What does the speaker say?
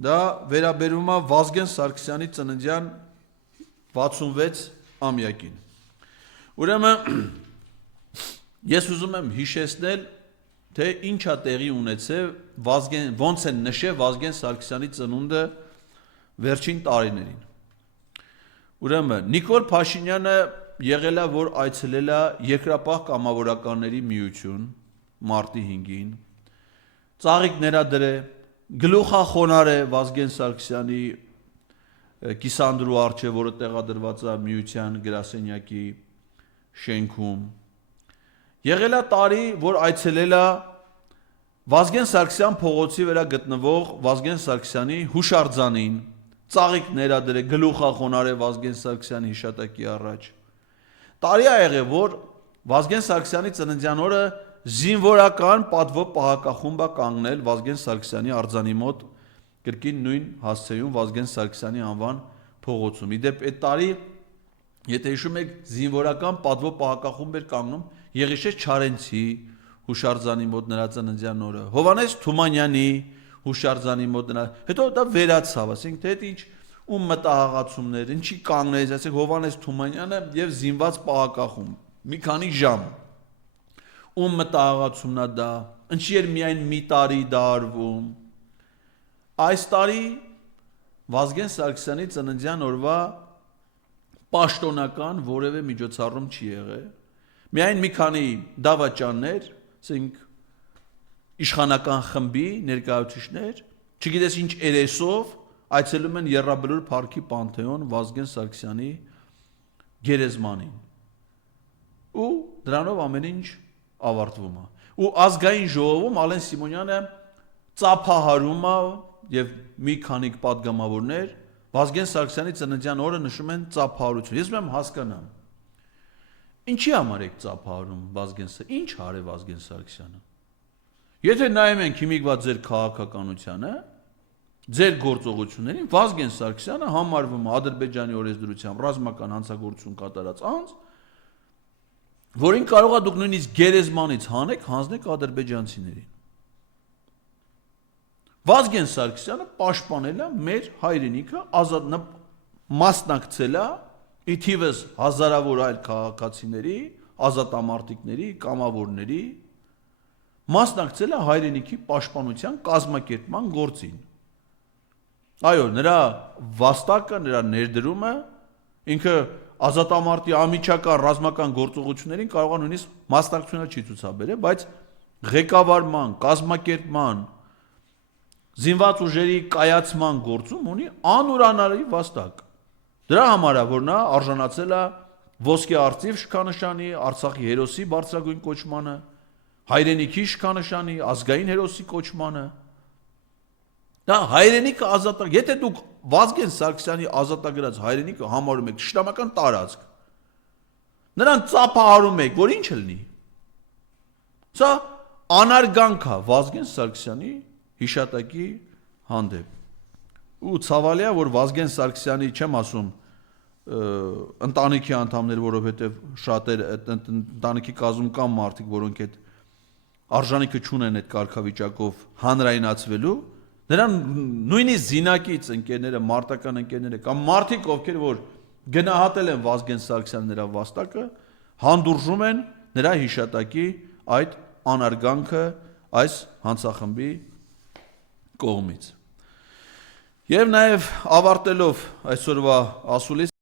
դա վերաբերում է Վազգեն Սարգսյանի ծննդյան 66 ամյակին։ Ուրեմն ես ուզում եմ հիշեցնել, թե ինչ է տեղի ունեցել ոնց են նշել Վազգեն Սարգսյանի ծնունդը վերջին տարիներին։ Ուրեմն Նիկոլ Փաշինյանը եղել է, որ այցելել է Երկրապահ կամավորականների միություն մարտի 5-ին, ծաղիկ ներադրել, գլուխախոնար է Վազգեն Սարգսյանի կիսանդրու առջև, որը տեղադրված է միության գրասենյակի շենքում։ Եղել է տարի, որ այցելել է Վազգեն Սարգսյան փողոցի վրա գտնվող Վազգեն Սարգսյանի հուշարձանին, ծաղիկ ներադրել, գլուխախոնար է Վազգեն Սարգսյանի հիշատակի առաջ։ Տարի է եղել, որ Վազգեն Սարգսյանի ծննդյան օրը զինվորական պատվո պահակախումբ է կանգնել Վազգեն Սարգսյանի արձանի մոտ, կրկին նույն հասցեում Վազգեն Սարգսյանի անվան փողոցում։ Իդեպ այդ տարի, եթե հիշում եք, զինվորական պատվո պահակախումբ էր կանգնում Եղիշե Չարենցի հուշարձանի մոտ նրա ծննդյան օրը, Հովհաննես Թումանյանի հուշարձանի մոտ նրա, հետո դա վերացավ, ասենք թե ինչ ում մտահղացումներ, ինչի կանգնեց, ասենք Հովհաննես Թումանյանը եւ զինված պահակախումբ, մի քանի ժամ։ Ում մտահղացումն է դա, ինչի էր միայն մի տարի դա արվում։ Այս տարի Վազգեն Սարգսյանի ծննդյան օրվա պաշտոնական որևէ միջոցառում չի եղել։ Միայն մի քանի դավաճաններ, ասենք իշխանական խմբի ներկայացուցիչներ, չգիտես ինչ երեսով այցելում են Եռաբլուր парքի Պանթեոն Վազգեն Սարգսյանի գերեզմանին։ Ու դրանով ամեն ինչ ավարտվում է։ Ու ազգային ժողովում Ալեն Սիմոնյանը ծափահարում է եւ մի քանի պատգամավորներ Վազգեն Սարգսյանի ծննդյան օրը նշում են ծափահարություն։ Ես ում հասկանամ։ Ինչի համար եք ծափահարում Վազգեն Սարգսյանը։ Ինչ արէ Վազգեն Սարգսյանը։ Եթե նայում ենք հիմիկվա ձեր քաղաքականությանը, ձեր գործողություններին, Վազգեն Սարգսյանը համարվում է Ադրբեջանի օրենսդրությամբ ռազմական հանցագործություն կատարած անձ, որին կարող է դուք նույնիսկ գերեզմանից հանեք, հանձնեք ադրբեջանցիներին։ Վազգեն Սարգսյանը պաշտպանել է մեր հայրենիքը, մասնակցել է ի թիվս հազարավոր այլ քաղաքացիների, ազատամարտիկների, կամավորների, մասնակցել է հայրենիքի պաշտպանության կազմակերպման գործին։ Այո, նրա վաստակը, նրա ներդրումը, ինքը ազատամարտի ամիջական ռազմական գործողություններին կարող է նույնիսկ մասնակցությունը չի ցուցաբերել, բայց ղեկավարման, կազմակերպման, զինված ուժերի կայացման գործում ունի անուրանալի վաստակ։ Դրա համար է, որ նա արժանացել է ոսկե արծիվ շքանշանի, Արցախի հերոսի բարձրագույն կոչմանը, հայրենիքի շքանշանի, ազգային հերոսի կոչմանը։ Դա հայրենիքը ազատագրած, եթե դուք Վազգեն Սարգսյանի ազատագրած հայրենիքը համարում եք ճշտամական տարածք, նրան ծափահարում եք, որ ինչ լինի։ Սա անարգանք է Վազգեն Սարգսյանի հիշատակի հանդեպ։ Ու ցավալի է, որ Վազգեն Սարգսյանի, չեմ ասում, ընտանիքի անդամներ, որովհետև շատեր ընտանիքի կազմում կան մարդիկ, որոնք այդ արժանիքը չունեն այդ կարգավիճակով հանրայնացվելու, նրան նույնիսկ զինակից ընկերները, մարտական ընկերները կամ մարդիկ, ովքեր որ գնահատել են Վազգեն Սարգսյանի նրա վաստակը, հանդուրժում են նրա հիշատակի այդ անարգանքը այս հանցախմբի կողմից։ Եվ նաև ավարտելով այսօրվա ասուլիս